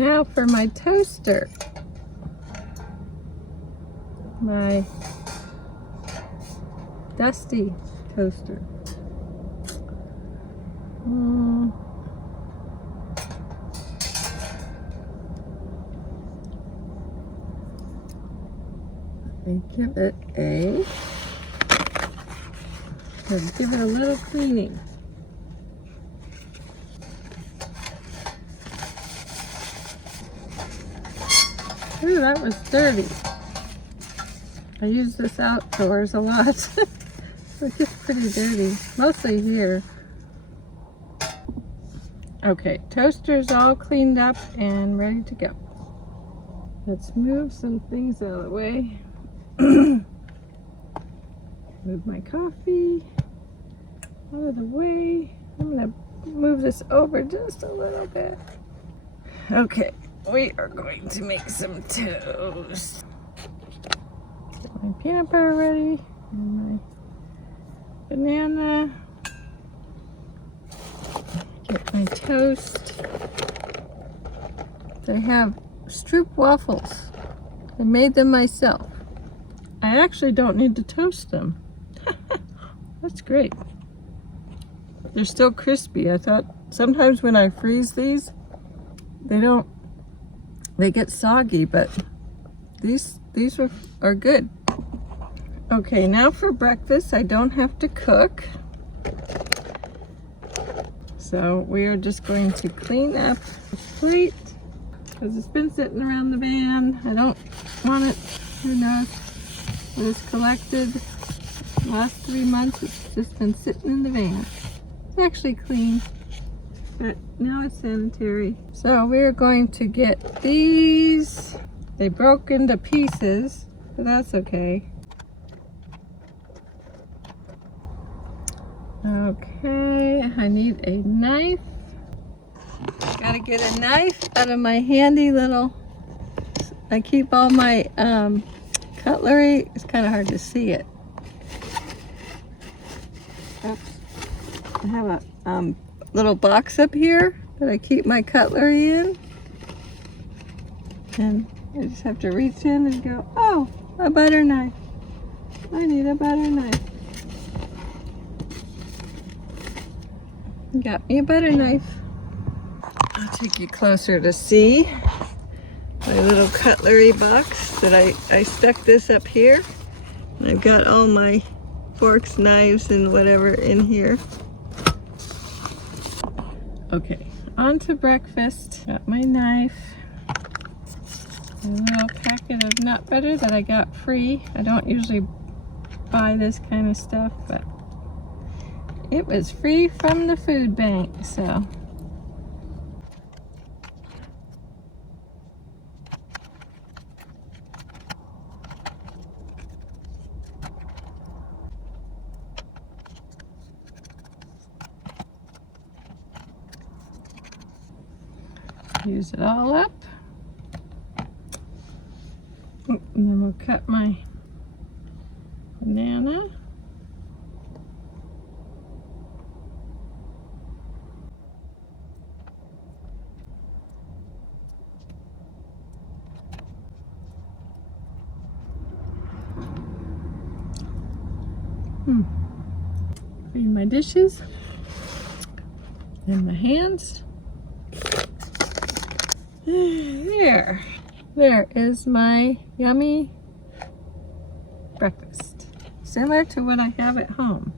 Now for my toaster. My dusty toaster. Give it give it a little cleaning. Ooh, that was dirty. I use this outdoors a lot. It gets pretty dirty, mostly here. Okay, toaster's all cleaned up and ready to go. Let's move some things out of the way. Move my coffee out of the way. I'm gonna move this over just a little bit. Okay, we are going to make some toast. Get my peanut butter ready and my banana. Get my toast. I have Stroop waffles. I made them myself. I actually don't need to toast them. That's great. They're still crispy. I thought sometimes when I freeze these, they get soggy, but these are good. Okay, now for breakfast, I don't have to cook. So we are just going to clean up the plate because it's been sitting around the van. I don't want it, who knows what it's collected. The last 3 months it's just been sitting in the van. It's actually clean, but now it's sanitary. So we're going to get these. They broke into pieces, but that's okay. Okay, I need a knife. Gotta get a knife out of my handy little, I keep all my cutlery. It's kind of hard to see it. Oops. I have a little box up here that I keep my cutlery in. And I just have to reach in and go, oh, a butter knife. I need a butter knife. Got me a butter knife. I'll take you closer to see my little cutlery box that I stuck this up here. And I've got all my forks, knives, and whatever in here. Okay, on to breakfast. Got my knife. A little packet of nut butter that I got free. I don't usually buy this kind of stuff, but it was free from the food bank, so. Use it all up. And then we'll cut my banana. Clean my dishes and my hands. There is my yummy breakfast. Similar to what I have at home.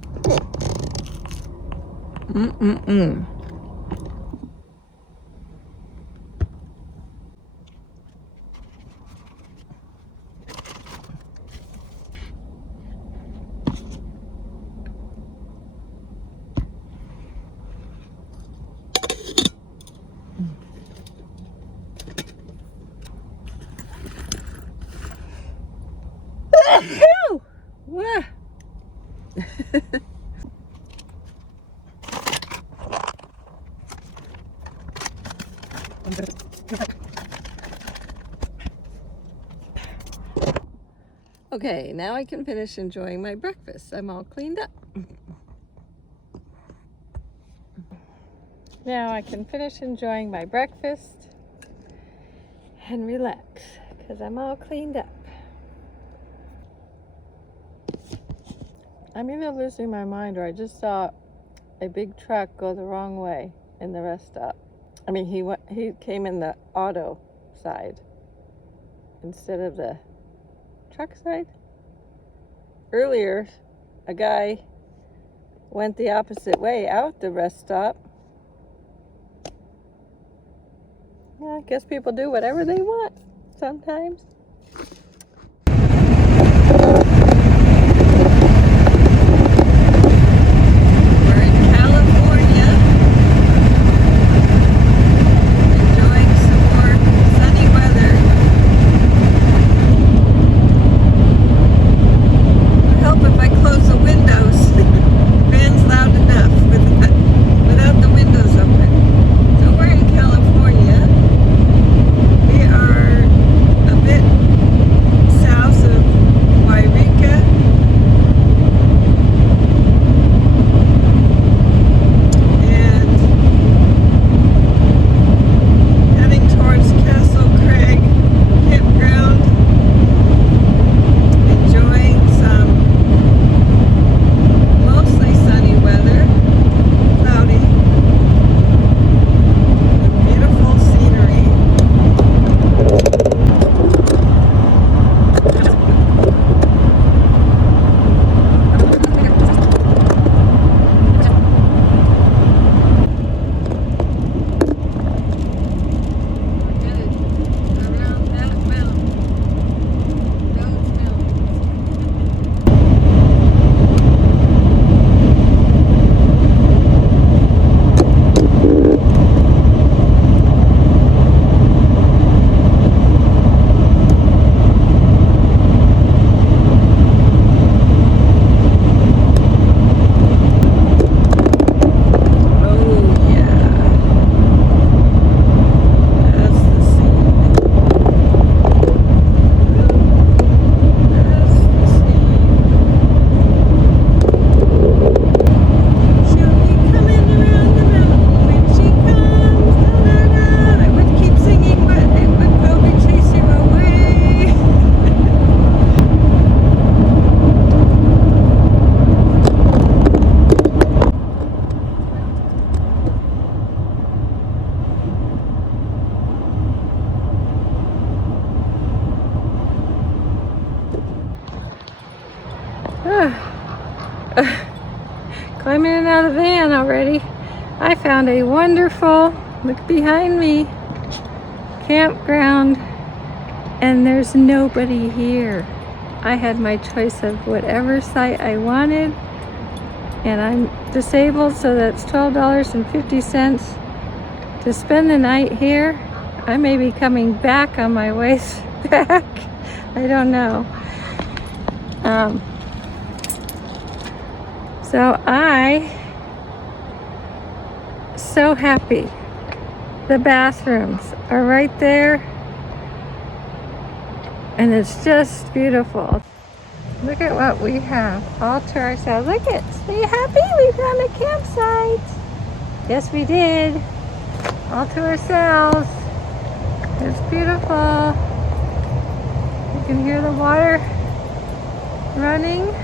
What? Okay, now I can finish enjoying my breakfast. I'm all cleaned up. Now I can finish enjoying my breakfast. and relax because I'm all cleaned up. I'm either losing my mind or I just saw a big truck go the wrong way in the rest stop. I mean, he came in the auto side instead of the truck side. Earlier, a guy went the opposite way out the rest stop. Yeah, I guess people do whatever they want sometimes. Climbing in and out of the van already. I found a wonderful, look behind me, campground, and there's nobody here. I had my choice of whatever site I wanted, and I'm disabled, so that's $12.50 to spend the night here. I may be coming back on my way back. I don't know. So so happy. The bathrooms are right there, and it's just beautiful. Look at what we have all to ourselves. Look at, are you happy? We found a campsite. Yes, we did. All to ourselves. It's beautiful. You can hear the water running.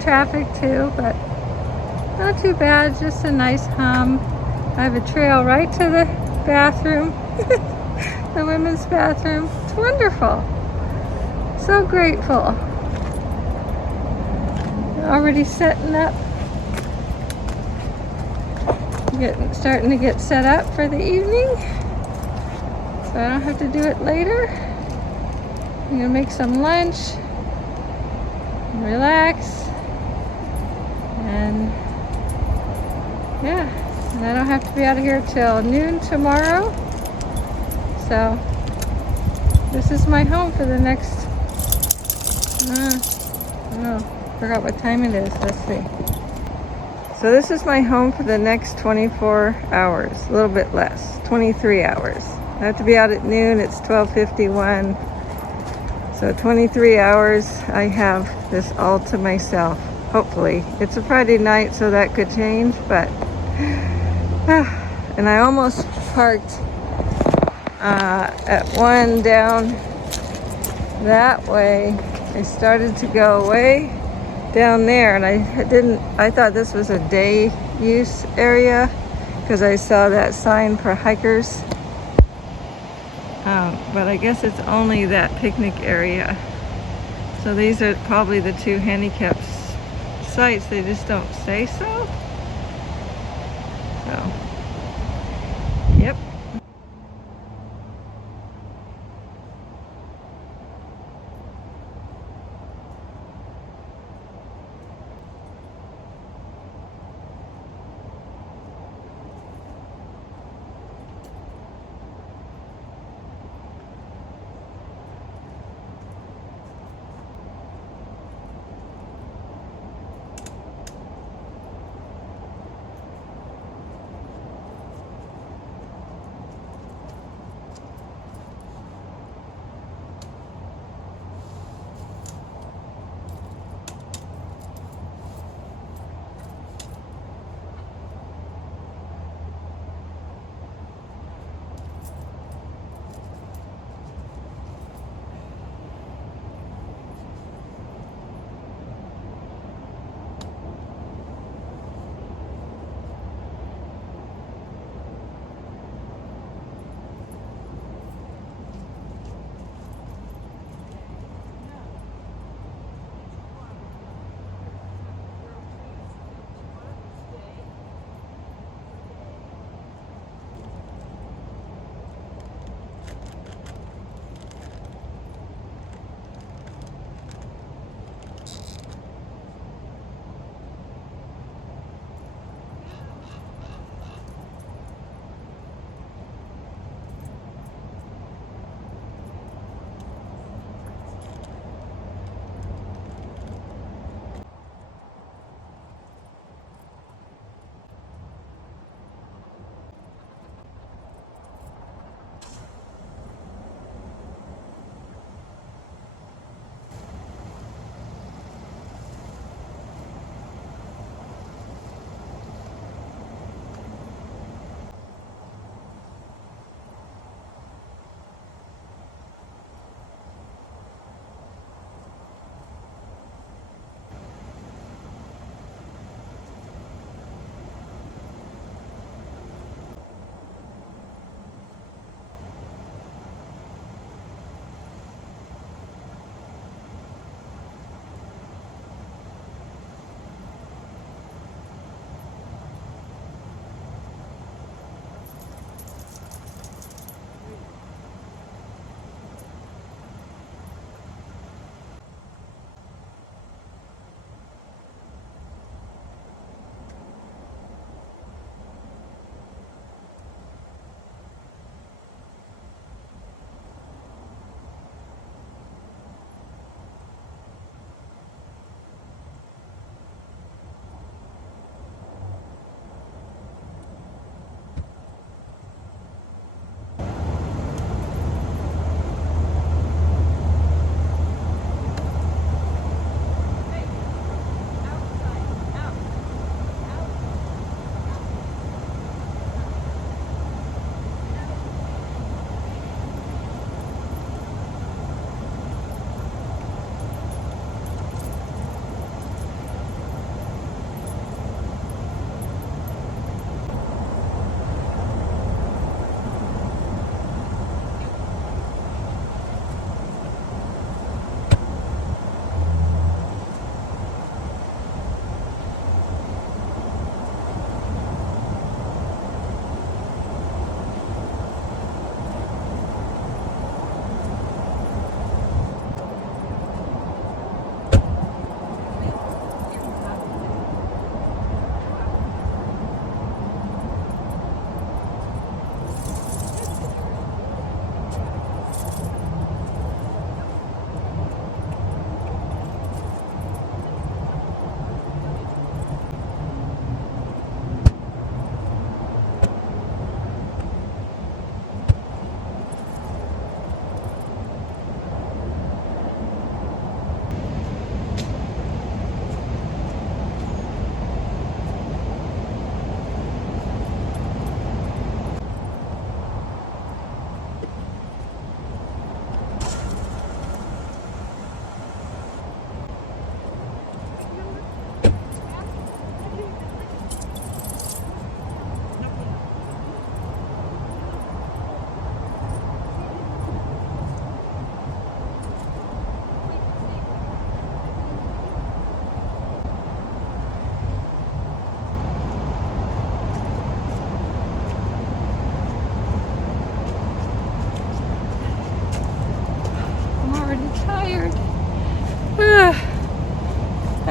Traffic too, but not too bad. Just a nice hum. I have a trail right to the bathroom, the women's bathroom. It's wonderful. So grateful. Already setting up, starting to get set up for the evening, so I don't have to do it later. I'm gonna make some lunch and relax. And yeah, and I don't have to be out of here till noon tomorrow. So this is my home for the next, forgot what time it is. Let's see. So this is my home for the next 24 hours, a little bit less, 23 hours. I have to be out at noon. It's 12:51. So 23 hours, I have this all to myself. Hopefully. It's a Friday night, so that could change, but and I almost parked at one down that way. I started to go way down there, and I thought this was a day use area because I saw that sign for hikers. But I guess it's only that picnic area. So these are probably the two handicap sites. They just don't say so. So, yep.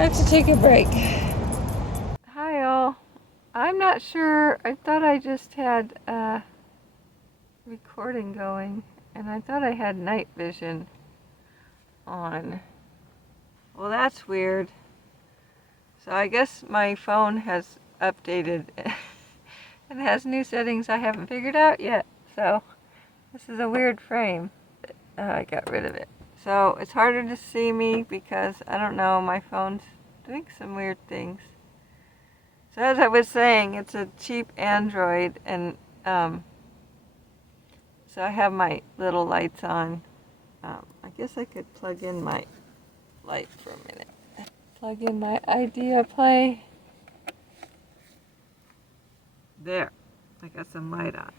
I have to take a break. Hi all. I'm not sure. I thought I just had recording going, and I thought I had night vision on. Well, that's weird. So I guess my phone has updated and has new settings I haven't figured out yet. So this is a weird frame. I got rid of it. So it's harder to see me because, I don't know, my phone's doing some weird things. So as I was saying, it's a cheap Android, and so I have my little lights on. I guess I could plug in my light for a minute. Plug in my Idea Play. There, I got some light on.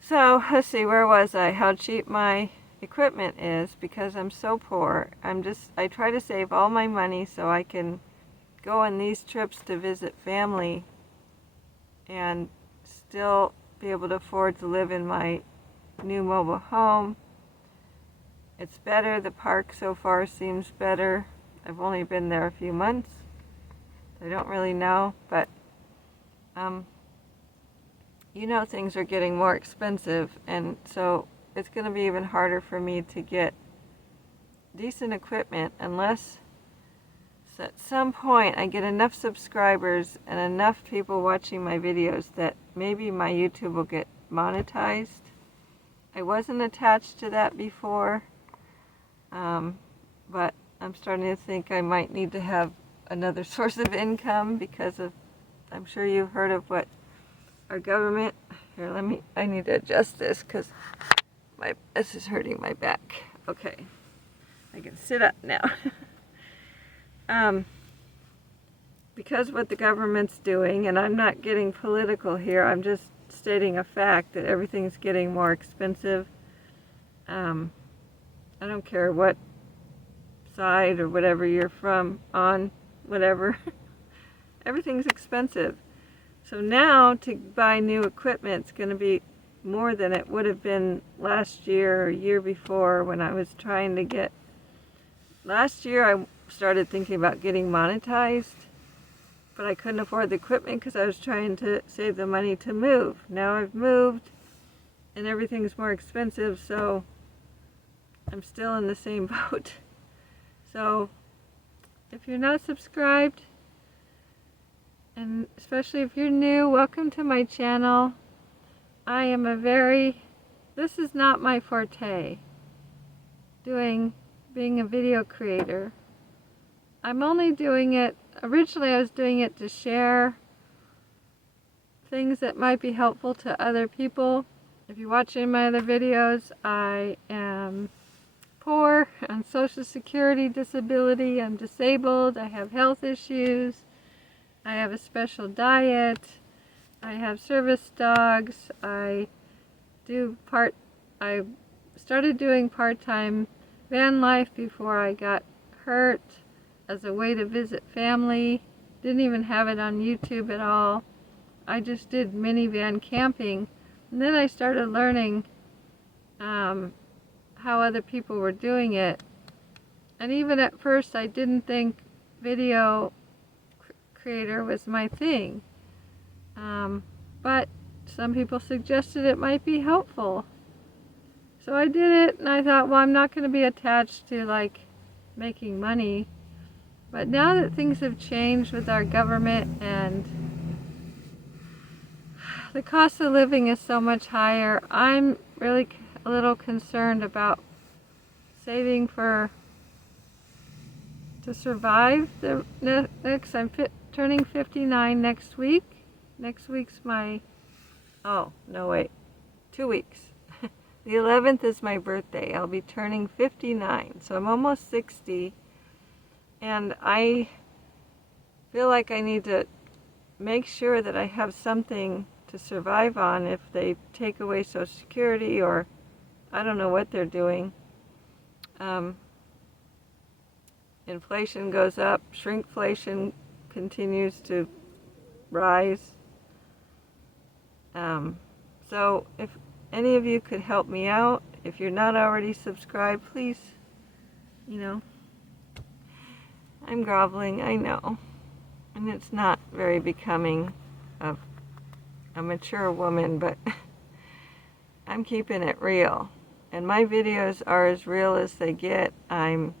So let's see, where was I? How cheap my equipment is because I'm so poor. I try to save all my money so I can go on these trips to visit family and still be able to afford to live in my new mobile home. It's better. The park so far seems better. I've only been there a few months. I don't really know, but you know, things are getting more expensive, and so it's going to be even harder for me to get decent equipment unless at some point I get enough subscribers and enough people watching my videos that maybe my YouTube will get monetized. I wasn't attached to that before, but I'm starting to think I might need to have another source of income because of, I'm sure you've heard of what our government, here, I need to adjust this because this is hurting my back. Okay, I can sit up now. Because what the government's doing, and I'm not getting political here, I'm just stating a fact that everything's getting more expensive. I don't care what side or whatever you're from, on, whatever. Everything's expensive. So now to buy new equipment is going to be more than it would have been last year or year before when I was trying to get. Last year I started thinking about getting monetized, but I couldn't afford the equipment because I was trying to save the money to move. Now I've moved and everything's more expensive, so I'm still in the same boat. So if you're not subscribed, and especially if you're new, welcome to my channel. I am this is not my forte, being a video creator. I'm only doing it, originally I was doing it to share things that might be helpful to other people. If you watch any of my other videos, I am poor, on Social Security disability, I'm disabled, I have health issues, I have a special diet, I have service dogs, I started doing part-time van life before I got hurt as a way to visit family. Didn't even have it on YouTube at all. I just did minivan camping, and then I started learning how other people were doing it. And even at first I didn't think video creator was my thing, but some people suggested it might be helpful, so I did it. And I thought, well, I'm not going to be attached to like making money. But now that things have changed with our government and the cost of living is so much higher, I'm really a little concerned about saving to survive the next. I'm turning 59 next week. Next week's my, oh, no wait, 2 weeks. The 11th is my birthday. I'll be turning 59, so I'm almost 60. And I feel like I need to make sure that I have something to survive on if they take away Social Security, or I don't know what they're doing. Inflation goes up, shrinkflation continues to rise. So if any of you could help me out, if you're not already subscribed, please, I'm groveling, I know. And it's not very becoming of a mature woman, but I'm keeping it real. And my videos are as real as they get. I'm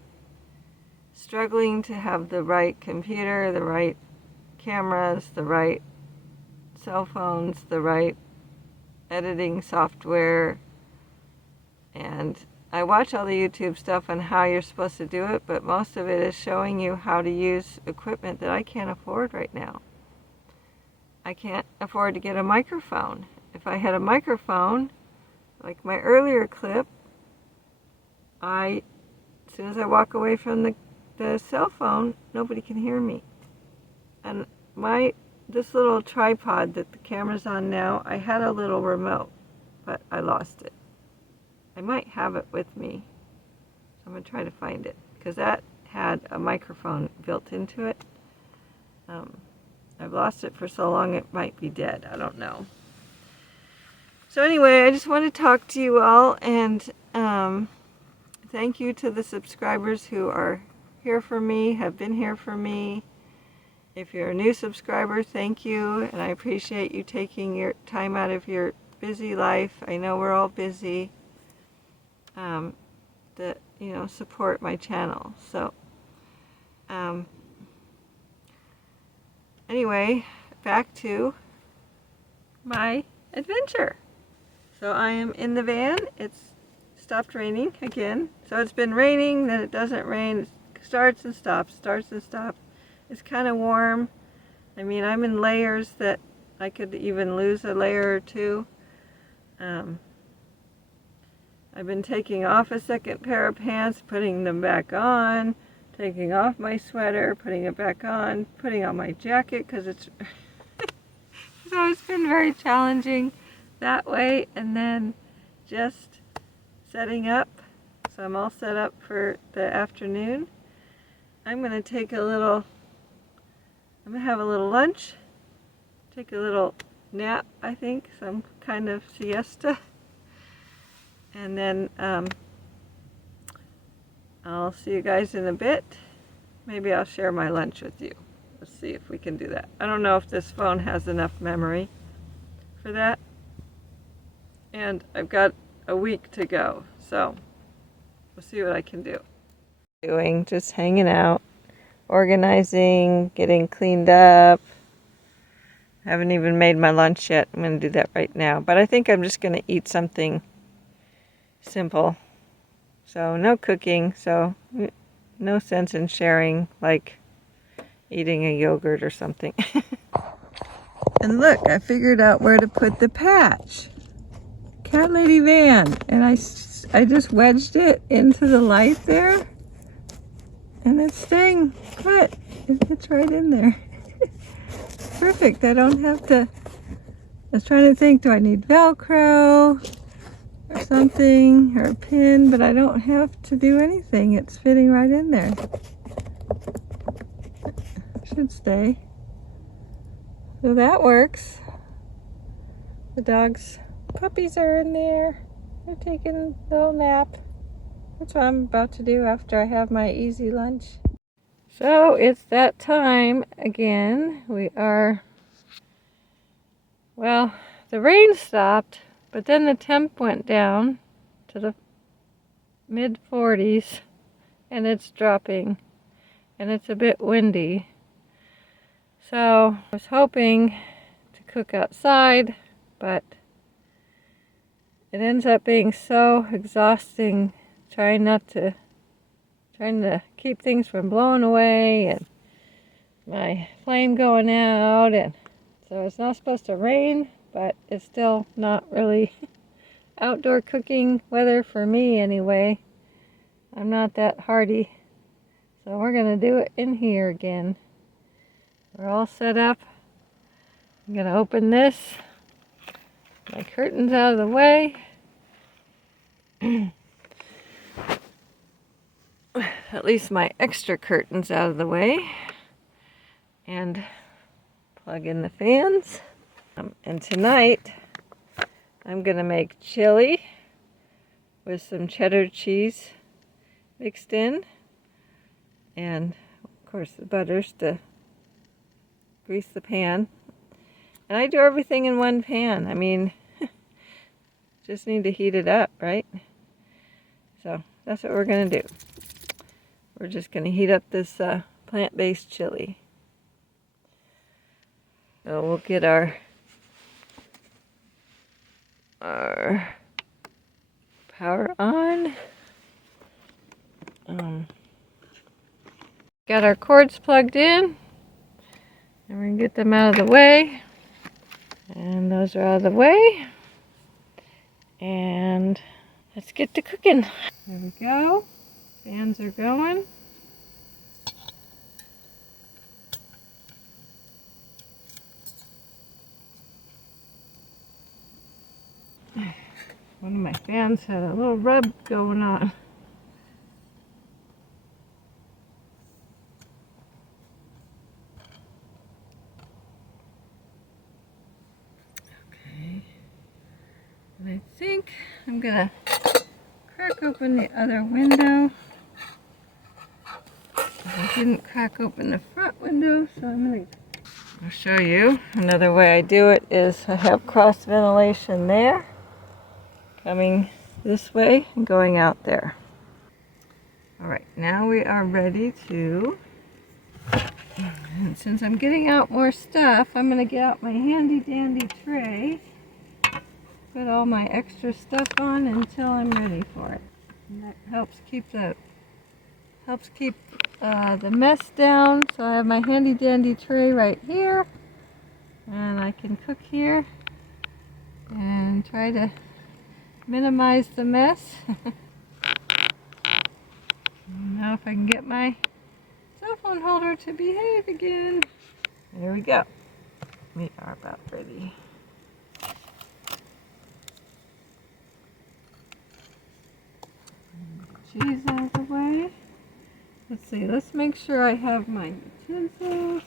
struggling to have the right computer, the right cameras, the right cell phones, the right editing software. And I watch all the YouTube stuff on how you're supposed to do it, but most of it is showing you how to use equipment that I can't afford right now. I can't afford to get a microphone. If I had a microphone, like my earlier clip, as soon as I walk away from the cell phone, nobody can hear me. And this little tripod that the camera's on now, I had a little remote, but I lost it. I might have it with me. So I'm going to try to find it, because that had a microphone built into it. I've lost it for so long it might be dead. I don't know. So anyway, I just want to talk to you all, and thank you to the subscribers who are here for me, have been here for me. If you're a new subscriber, thank you, and I appreciate you taking your time out of your busy life. I know we're all busy. That support my channel. So anyway, back to my adventure. So I am in the van. It's stopped raining again. So it's been raining, then it doesn't rain. It starts and stops, starts and stops. It's kind of warm. I mean, I'm in layers that I could even lose a layer or two. I've been taking off a second pair of pants, putting them back on, taking off my sweater, putting it back on, putting on my jacket, because it's so it's been very challenging that way, and then just setting up. So I'm all set up for the afternoon. I'm going to have a little lunch, take a little nap, I think, some kind of siesta. And then I'll see you guys in a bit. Maybe I'll share my lunch with you. Let's see if we can do that. I don't know if this phone has enough memory for that. And I've got a week to go, so we'll see what I can do. Just hanging out, organizing, getting cleaned up. Haven't even made my lunch yet. I'm going to do that right now. But I think I'm just going to eat something simple. So no cooking, so no sense in sharing, like eating a yogurt or something. And look, I figured out where to put the patch. Cat Lady van. And I just wedged it into the light there. And it's staying put. It fits right in there. Perfect. I don't have to... I was trying to think, do I need Velcro or something, or a pin, but I don't have to do anything. It's fitting right in there. Should stay. So that works. The dog's puppies are in there. They're taking a little nap. That's what I'm about to do after I have my easy lunch. So it's that time again. Well, the rain stopped, but then the temp went down to the mid 40s, and it's dropping, and it's a bit windy. So I was hoping to cook outside, but it ends up being so exhausting trying to keep things from blowing away, and my flame going out, and so it's not supposed to rain, but it's still not really outdoor cooking weather for me anyway. I'm not that hardy. So we're going to do it in here again. We're all set up. I'm going to open this. My curtains out of the way. At least my extra curtains out of the way. And plug in the fans. And tonight I'm going to make chili with some cheddar cheese mixed in, and Of course, the butter's to grease the pan. And I do everything in one pan. I mean, just need to heat it up, right? So that's what we're going to do. We're just going to heat up this plant-based chili. So we'll get our power on. Got our cords plugged in. And we're going to get them out of the way. And those are out of the way. And let's get to cooking. There we go. Fans are going. One of my fans had a little rub going on. Okay. And I think I'm gonna crack open the other window. I didn't crack open the front window, so I'll show you. Another way I do it is I have cross ventilation there, coming this way and going out there. Alright, now we are ready to, and since I'm getting out more stuff, I'm going to get out my handy dandy tray, put all my extra stuff on until I'm ready for it. And that helps keep the mess down. So I have my handy dandy tray right here, and I can cook here and try to minimize the mess. Now if I can get my cell phone holder to behave again. There we go. We are about ready. Cheese out of the way. Let's see, let's make sure I have my utensils.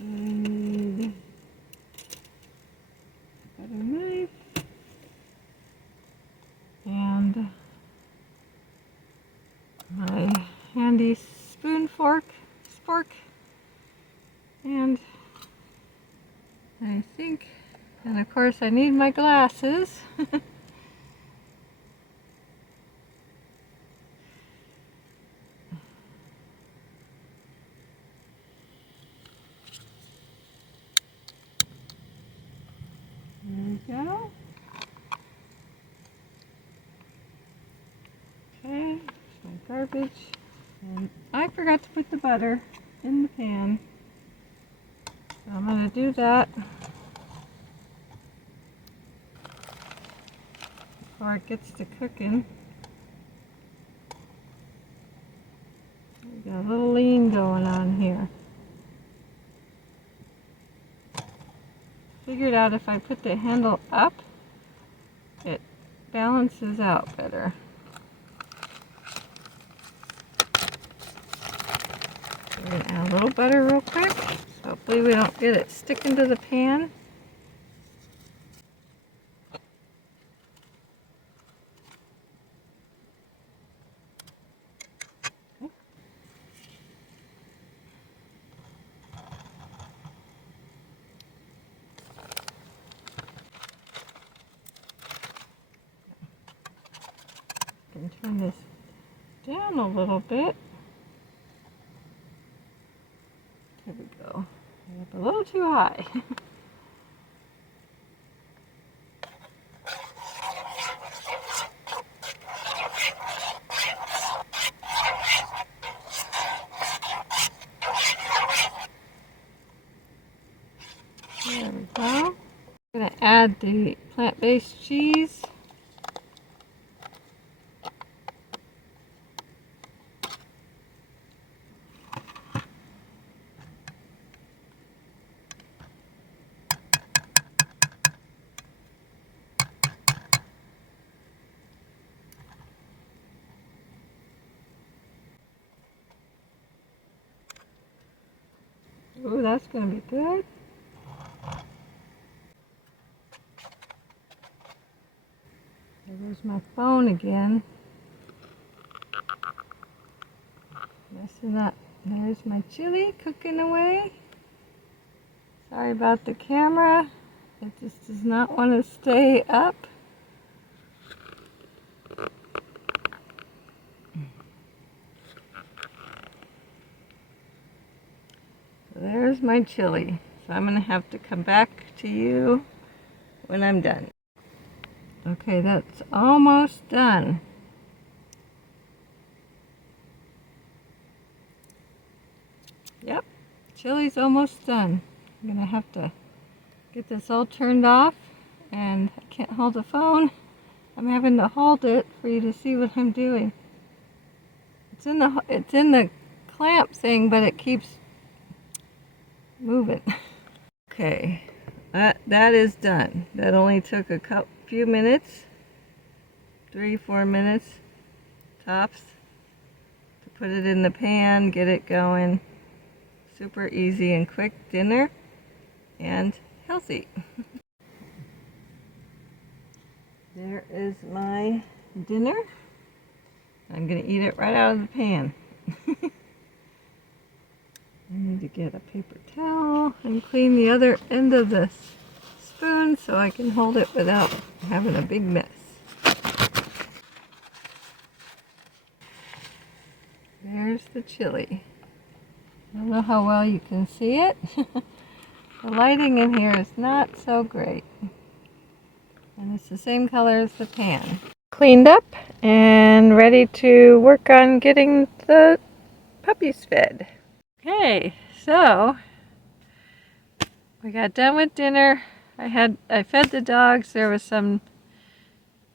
I need a butter knife and my handy spoon fork, and I think, and of course I need my glasses. There we go. Okay, my garbage. And I forgot to put the butter in the pan. So I'm going to do that before it gets to cooking. We got a little lean going on here. Figured out if I put the handle up, it balances out better. We're going to add a little butter real quick. So hopefully we don't get it sticking to the pan. Can turn this down a little bit. There we go. Up a little too high. There we go. I'm going to add the plant-based cheese. Ooh, that's going to be good. There's my phone again. Messing There's my chili cooking away. Sorry about the camera. It just does not want to stay up. There's my chili. So I'm going to have to come back to you when I'm done. Okay, that's almost done. Yep, chili's almost done. I'm going to have to get this all turned off, and I can't hold the phone. I'm having to hold it for you to see what I'm doing. It's in the clamp thing, but it keeps moving. Okay, that is done. That only took a few minutes, 3-4 minutes tops, to put it in the pan, get it going. Super easy and quick dinner, and healthy. There is my dinner. I'm gonna eat it right out of the pan. I need to get a paper towel and clean the other end of the spoon so I can hold it without having a big mess. There's the chili. I don't know how well you can see it. The lighting in here is not so great. And it's the same color as the pan. Cleaned up and ready to work on getting the puppies fed. Okay, so we got done with dinner. I fed the dogs. There was some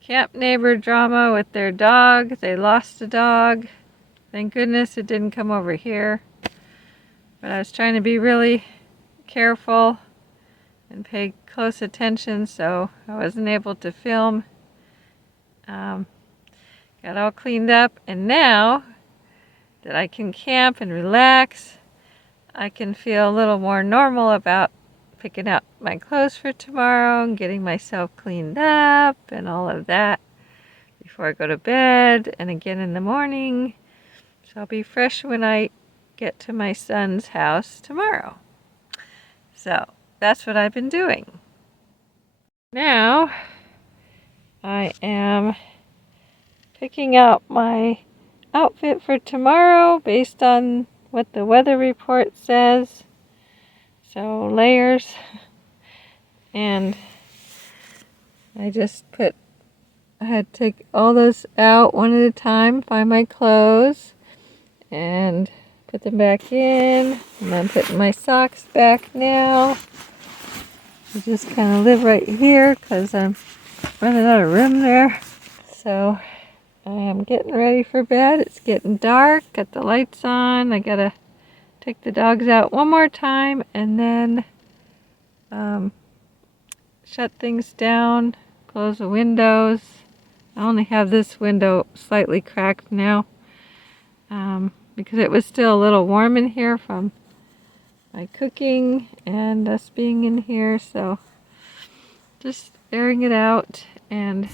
camp neighbor drama with their dog. They lost a dog. Thank goodness it didn't come over here. But I was trying to be really careful and pay close attention, so I wasn't able to film. Got all cleaned up, and now that I can camp and relax, I can feel a little more normal about picking out my clothes for tomorrow and getting myself cleaned up and all of that before I go to bed and again in the morning. So I'll be fresh when I get to my son's house tomorrow. So that's what I've been doing. Now I am picking out my outfit for tomorrow based on what the weather report says. So layers, and I had to take all those out one at a time, find my clothes and put them back in, and I'm putting my socks back now. I just kind of live right here because I'm running out of room there. So I am getting ready for bed. It's getting dark, got the lights on. I gotta take the dogs out one more time and then shut things down, close the windows. I only have this window slightly cracked now because it was still a little warm in here from my cooking and us being in here, so just airing it out. And